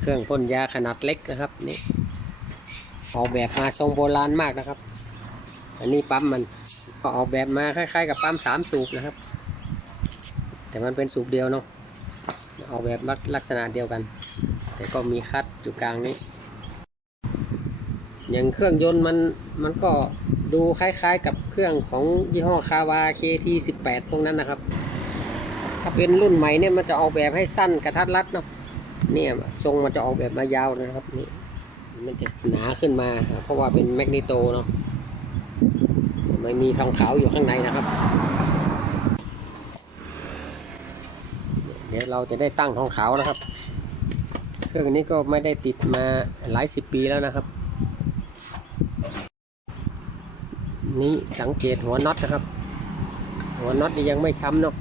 เครื่องพ่นยาขนาดเล็กนะครับนี่ออกแบบมาทรงโบราณมากนะครับ อันนี้ปั๊มมันก็ออกแบบมาคล้ายๆ กับปั๊มสามสูบนะครับ แต่มันเป็นสูบเดียวเนาะออกแบบลักลักษณะเดียวกัน แต่ก็มีคัดอยู่กลางนี้ อย่างเครื่องยนต์มันมันก็ดูคล้ายๆ กับเครื่องของยี่ห้อคาวา KT18 พวกนั้นนะครับ ถ้าเป็นรุ่นใหม่เนี่ยมันจะออกแบบให้สั้นกระทัดรัดเนาะ เนี่ยทรงมันจะออกแบบมายาวนะครับนี่มันจะหนาขึ้นมาเพราะว่าเป็นแมกนีโตเนาะไม่มีทองขาวอยู่ข้างในนะครับ เดี๋ยวเราจะได้ตั้งทองขาวนะครับ เครื่องนี้ก็ไม่ได้ติดมาหลายสิบปีแล้วนะครับ นี่สังเกตหัวน็อตนะครับ หัวน็อตยังไม่ช้ำเนาะ